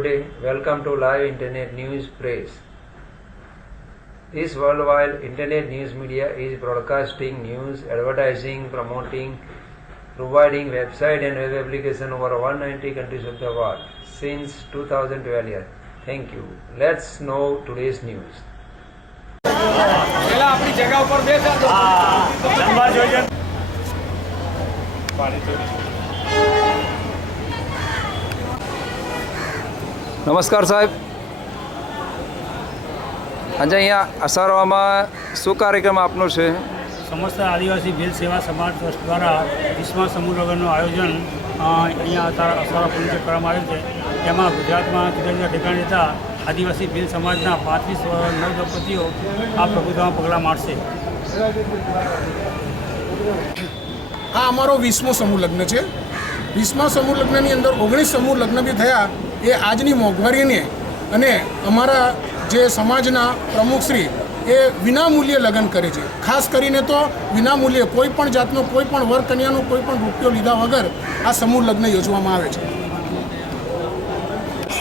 good day. Welcome to Live Internet News Press. This worldwide internet news media is broadcasting news, advertising, promoting, providing website and web application over 190 countries of the world since 2012. Thank you. Let's know today's news. નમસ્કાર સાહેબ, આજે અહીંયા અસારવામાં શું કાર્યક્રમ આપનો છે? સમસ્ત આદિવાસી ભીલ સેવા સમાજ ટ્રસ્ટ દ્વારા વિશ્વ સમૂહ લગ્નનું આયોજન અહીંયા અસારા પોલીસે કરવામાં આવ્યું છે. તેમાં ગુજરાતમાં જુદા જુદા ઠેકાણે જતા આદિવાસી ભીલ સમાજના 35 નવ દંપતીઓ આ પ્રભુતામાં પગલાં મારશે. આ અમારો 20મો સમૂહ લગ્ન છે. 20મા સમૂહ લગ્નની અંદર 19 સમૂહ લગ્ન બી થયા. એ આજની મોંઘવારીને અને અમારા જે સમાજના પ્રમુખશ્રી એ વિનામૂલ્યે લગ્ન કરે છે. ખાસ કરીને તો વિનામૂલ્યે કોઈ પણ જાતનો કોઈ પણ વર કન્યાનો કોઈ પણ રૂપિયો લીધા વગર આ સમૂહ લગ્ન યોજવામાં આવે છે.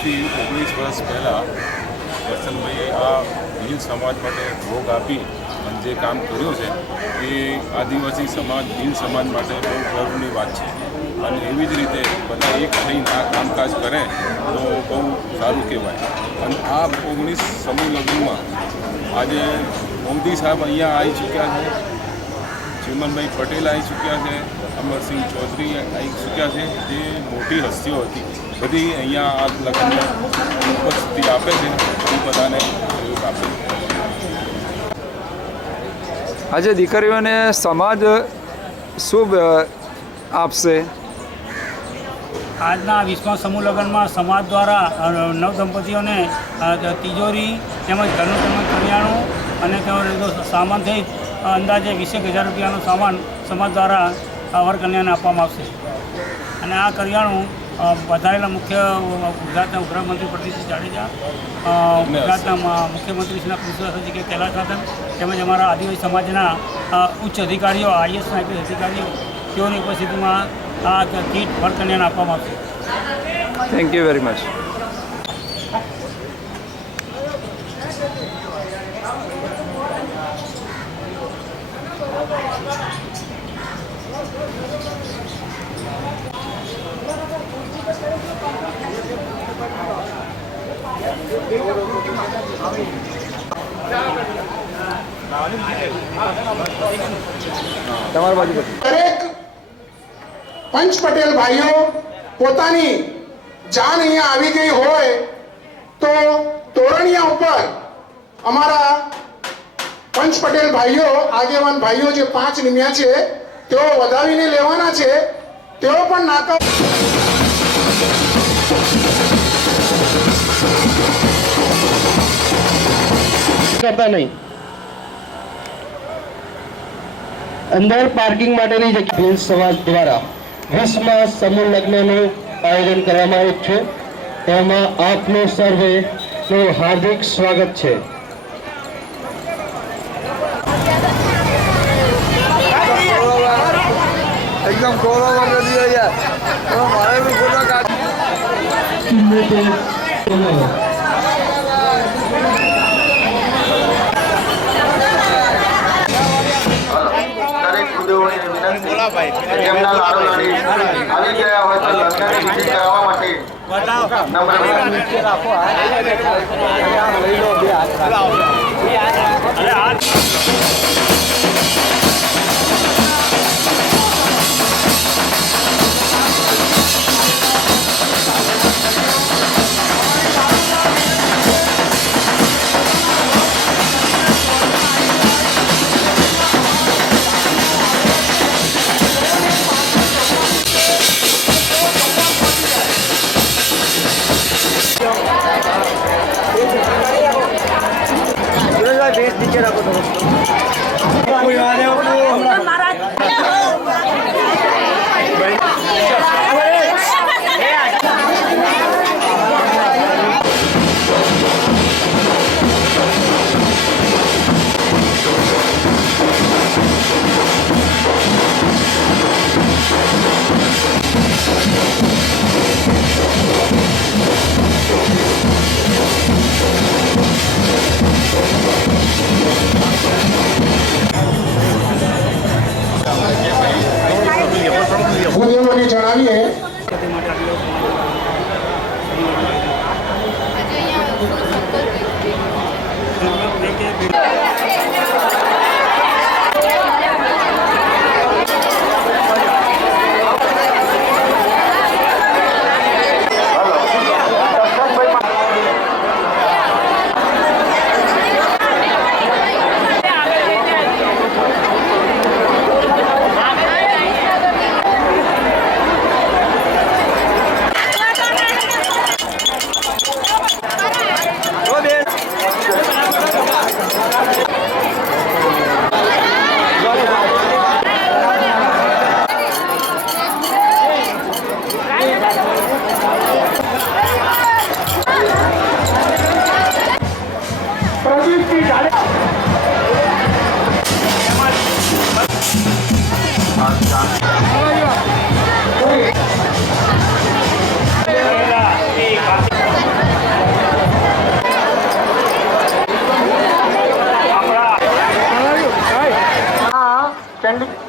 19 વર્ષ પહેલાં દર્શનભાઈએ આ ભીલ સમાજ માટે ભોગ આપી અને જે કામ કર્યું છે એ આદિવાસી સમાજ ભીલ સમાજ માટે બહુ ગર્વની વાત છે. અને એવી જ રીતે બધા એક થઈને આ કામકાજ કરે તો બહુ સારું કહેવાય. અને આ 19 સમૂહ લગ્નમાં આજે મોદી સાહેબ અહીંયા આવી ચૂક્યા છે, ચિમનભાઈ પટેલ આવી ચૂક્યા છે, અમરસિંહ ચૌધરી આવી ચૂક્યા છે. જે મોટી હસ્તીઓ હતી બધી અહીંયા આ લગ્નને ઉપસ્થિતિ આપે છે. એ બધાને સહયોગ આપે છે. આજે દીકરીઓને સમાજ શું આપશે? આજના વિશ્વ સમૂહ લગ્નમાં સમાજ દ્વારા નવ દંપતીઓને તિજોરી તેમજ ઘરનું તેમજ કરિયાણું અને તેમજ સામાન સહિત અંદાજે 20,000 રૂપિયાનો સામાન સમાજ દ્વારા વર કન્યાને આપવામાં આવશે. અને આ કરિયાણું વધારેલા મુખ્ય ગુજરાતના ગૃહમંત્રી પ્રદીપસિંહ જાડેજા, ગુજરાતના મુખ્યમંત્રીશ્રીના કૃષિ કે કૈલાસ નાથન તેમજ અમારા આદિવાસી સમાજના ઉચ્ચ અધિકારીઓ, IAS ના IPS અધિકારીઓ, તેઓની ઉપસ્થિતિમાં આ કીટ વર કન્યાને આપવામાં આવશે. Thank you very much. તમારા બાજુ દરેક પંચ પટેલ ભાઈઓ પોતાની જાન અહીંયા આવી ગઈ હોય તો તોરણિયા ઉપર અમારા પંચ પટેલ ભાઈઓ, આગેવાન ભાઈઓ જે 5 નિમ્યા છે તેઓ વધાવીને લેવાના છે. તેઓ પણ નાકા કરતા નહીં. અંદર પાર્કિંગ માટેની જગ્યા ભીલ સમાજ દ્વારા 20મા સમૂહ લગ્નનું આયોજન કરવામાં આવ્યું છે. તેમાં આપનું સર્વેનું હાર્દિક સ્વાગત છે. એકદમ કોરોના કરી રહ્યા તો મારે બી ફોટો કાઢ. જેમના લાડુ આવી ગયા હોય તો લગ્નની વિધિ કરવા માટે નીચે રાખો તો જણાવીએ તે માટે આદિવાસી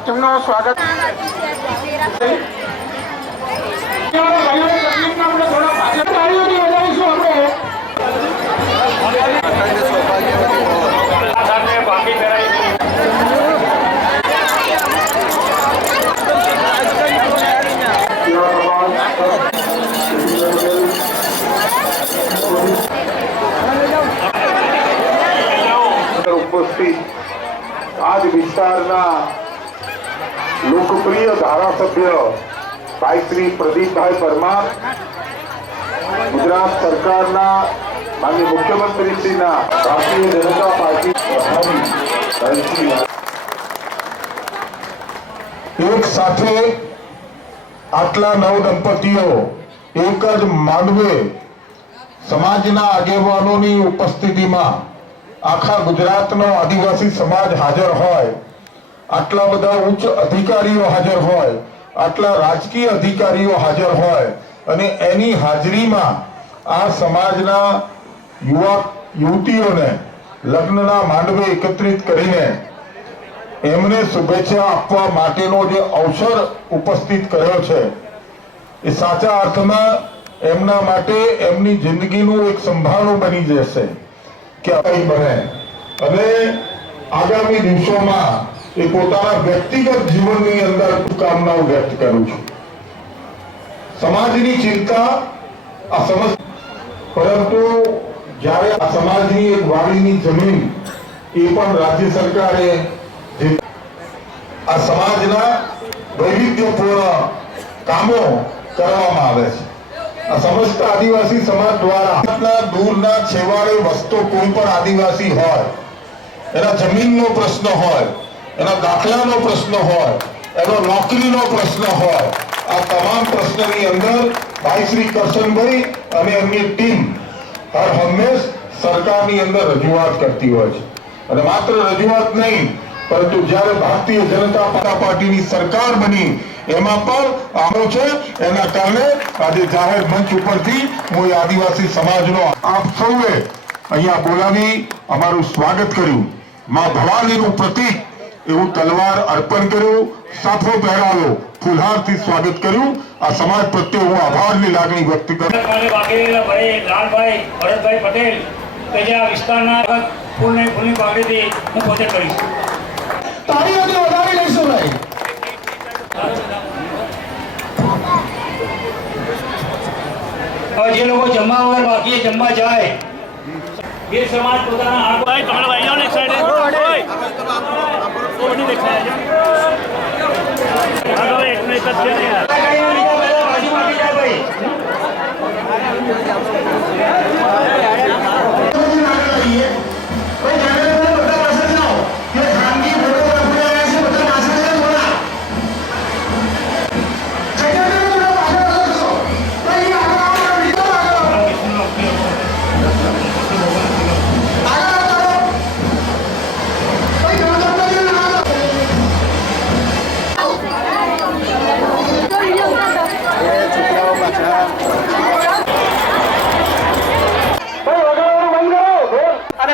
તેમનું સ્વાગત ઉપસ્થિત આજ વિસ્તારના લોકપ્રિય ધારાસભ્ય ભાઈ શ્રી પ્રદીપભાઈ પરમાર, ગુજરાત સરકારના માનનીય મુખ્યમંત્રીશ્રીના ભારતીય જનતા પાર્ટી એક સાથે આટલા નવ દંપતીઓ એક જ માંડવે સમાજના આગેવાનોની ઉપસ્થિતિમાં આખા ગુજરાતનો આદિવાસી સમાજ હાજર હોય, આટલા બધા ઉચ્ચ અધિકારીઓ હાજર હોય, આટલા રાજકીય અધિકારીઓ હાજર હોય અને એની હાજરીમાં આ સમાજના યુવતીઓને લગ્નના માંડવે એકત્રિત કરીને એમને શુભેચ્છા આપવા માટેનો જે અવસર ઉપસ્થિત કર્યો છે એ સાચા અર્થમાં એમના માટે એમની જિંદગીનું એક સંભાળણું બની જશે કે કંઈ બને અને આગામી દિવસોમાં એ પોતાના વ્યક્તિગત જીવનની અંદર શુભકામનાઓ વ્યક્ત કરું છું. સમાજની ચિંતા આ સમજ, પરંતુ જ્યારે આ સમાજની એક વાડીની જમીન એ પણ રાજ્ય સરકારે આ સમાજના વૈવિધ્યપૂર્ણ કામો કરવામાં આવે છે. આ સમસ્ત આદિવાસી સમાજ દ્વારા દૂરના છેવાડે વસતો કોઈ પણ આદિવાસી હોય, એના જમીનનો પ્રશ્ન હોય, એના દાખલાનો પ્રશ્ન હોય, એનો નોકરીનો પ્રશ્ન હોય, આ તમામ પ્રશ્નની અંદર ભાઈ શ્રી કરશનભાઈ અને એમની ટીમ હર હંમેશ સરકારની અંદર રજૂઆત કરતી હોય છે. અને માત્ર રજૂઆત નહીં, પરંતુ જ્યારે ભારતીય જનતા પાર્ટીની સરકાર બની એમાં પણ આવો છે. એના કારણે આજે જાહેર મંચ ઉપરથી હું આદિવાસી સમાજનો આપ સૌએ અહીંયા બોલાવી અમારું સ્વાગત કર્યું. માં ભવાનીનું પ્રતીક એવું તલવાર અર્પણ કર્યું, સાફો પહેરાવ્યો, ફુલહારથી સ્વાગત કર્યું. આ સમાજ પ્રત્યે હું આભારની લાગણી વ્યક્ત કરું. લાલભાઈ ભરતભાઈ પટેલ કે જે આ વિસ્તારના ફૂલની પાઘડીથી હું પોતે કરીશ. તાળીઓથી વધાવી લઈશું ભાઈ. જે લોકો જમવા વગર બાકી જમવા જાય, વીર સમાજ પોતાના આગળ ભાઈઓને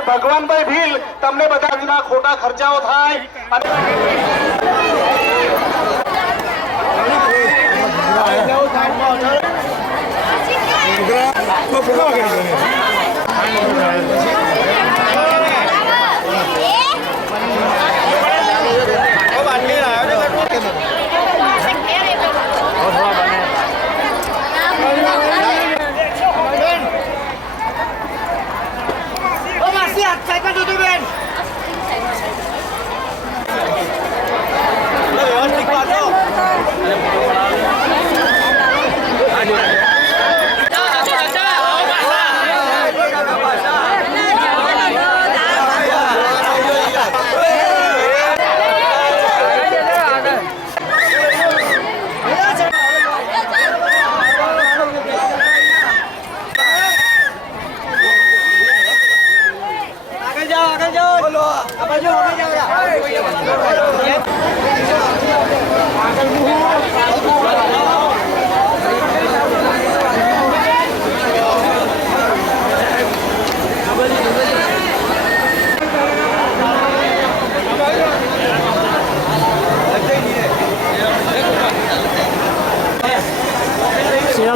ભગવાનભાઈ ભીલ તમને બધા ખોટા ખર્ચાઓ થાય અને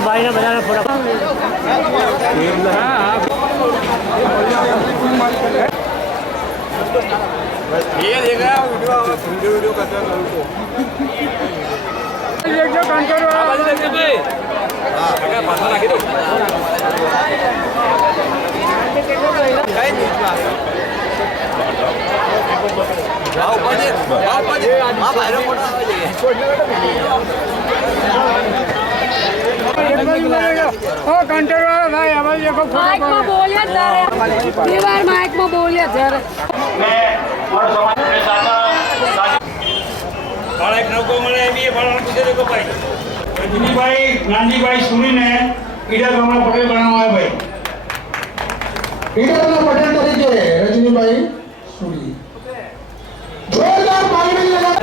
ભાઈને બધાને ફોટા ये देख रहा वीडियो करते કંટ્રોલ વાળા ભાઈ હવે દેખો માઇકમાં બોલ્યા જ તારે બે વાર માઇકમાં બોલ્યા જ્યારે બાળક નૌકો મળે એમ એ બાળક પૂછે દેખો ભાઈ રજનીભાઈ નાનજીભાઈ સુરીને ઈડા ગામના પટેલ બનાવવા ભાઈ ઈડરના પટેલ તરીકે રજનીભાઈ સુરી જોરદાર તાળીઓ લગાવો.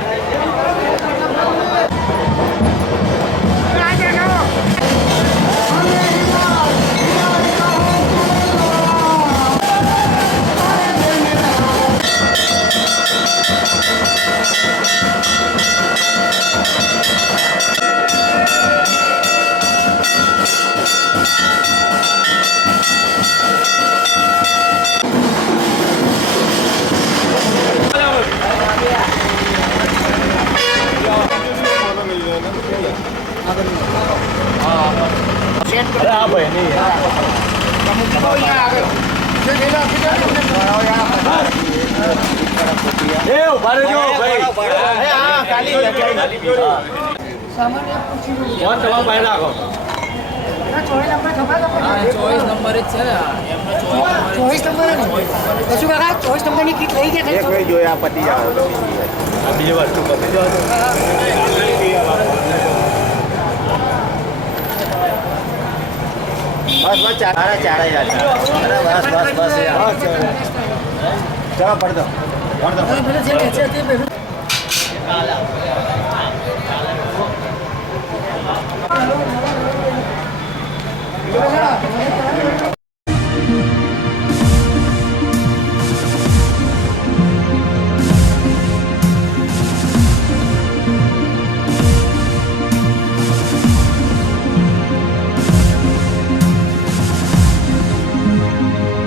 चलो पढ़ दो